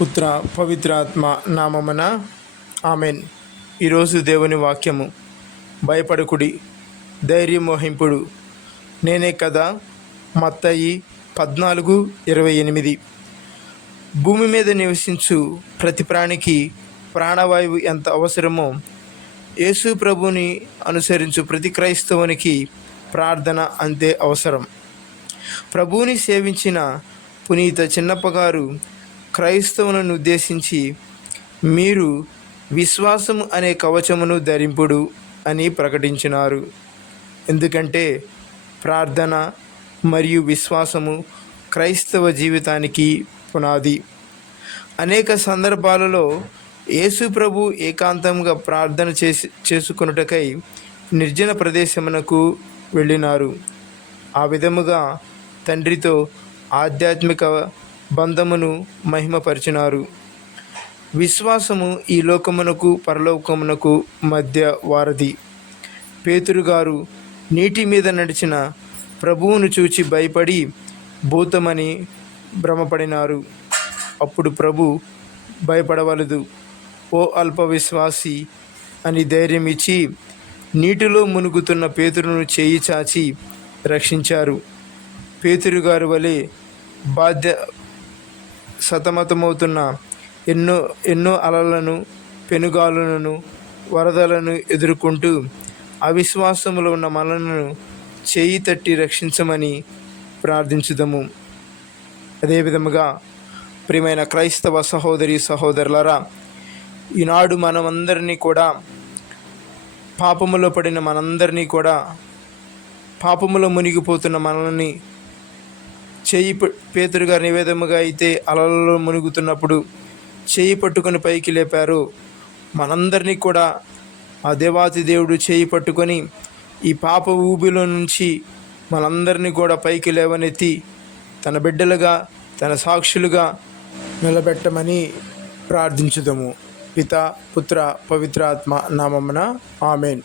పుత్ర పవిత్రాత్మ నామమున ఆమెన్. ఈరోజు దేవుని వాక్యము. భయపడకుడి ధైర్యం మోహింపుడు నేనే కదా మత్తయి పద్నాలుగు ఇరవై ఎనిమిది. భూమి మీద నివసించు ప్రతి ప్రాణికి ప్రాణవాయువు ఎంత అవసరమో యేసు ప్రభుని అనుసరించు ప్రతి క్రైస్తవునికి ప్రార్థన అంతే అవసరం. ప్రభువుని సేవించిన పునీత చిన్నప్పగారు క్రైస్తవులను ఉద్దేశించి మీరు విశ్వాసము అనే కవచమును ధరింపుడు అని ప్రకటించినారు. ఎందుకంటే ప్రార్థన మరియు విశ్వాసము క్రైస్తవ జీవితానికి పునాది. అనేక సందర్భాలలో యేసు ప్రభు ఏకాంతంగా ప్రార్థన చేసి చేసుకొనుటకై నిర్జన ప్రదేశమునకు వెళ్ళినారు. ఆ విధముగా తండ్రితో ఆధ్యాత్మిక బంధమును మహిమపరిచినారు. విశ్వాసము ఈ లోకమునకు పరలోకమునకు మధ్య వారధి పేతురు గారు నీటి మీద నడిచిన ప్రభువును చూచి భయపడి భూతమని భ్రమపడినారు. అప్పుడు ప్రభు భయపడవలదు. ఓ అల్ప విశ్వాసి అని ధైర్యం ఇచ్చి నీటిలో మునుగుతున్న పేతురును చేయి చాచి రక్షించారు. పేతురు గారు వలె బాధ్య సతమతమవుతున్న ఎన్నో ఎన్నో అలలను పెనుగాలులను వరదలను ఎదుర్కొంటూ అవిశ్వాసములో ఉన్న మనలను చేయి తట్టి రక్షించమని ప్రార్థించుదము. అదేవిధముగా ప్రియమైన క్రైస్తవ సహోదరి సహోదరులరా ఈనాడు మనమందరినీ కూడా పాపములో పడిన మనందరినీ కూడా పాపములో మునిగిపోతున్న మనల్ని చేయి పేతురుగా పేతురు అయితే అలలలో మునుగుతున్నప్పుడు చేయి పట్టుకొని పైకి లేపారు. మనందరినీ కూడా ఆ దేవాతి దేవుడు చేయి పట్టుకొని ఈ పాప ఊబిలో నుంచి మనందరినీ కూడా పైకి లేవనెత్తి తన బిడ్డలుగా తన సాక్షులుగా నిలబెట్టమని ప్రార్థించుదము. పిత పుత్ర పవిత్రాత్మ నామమున ఆమెన్.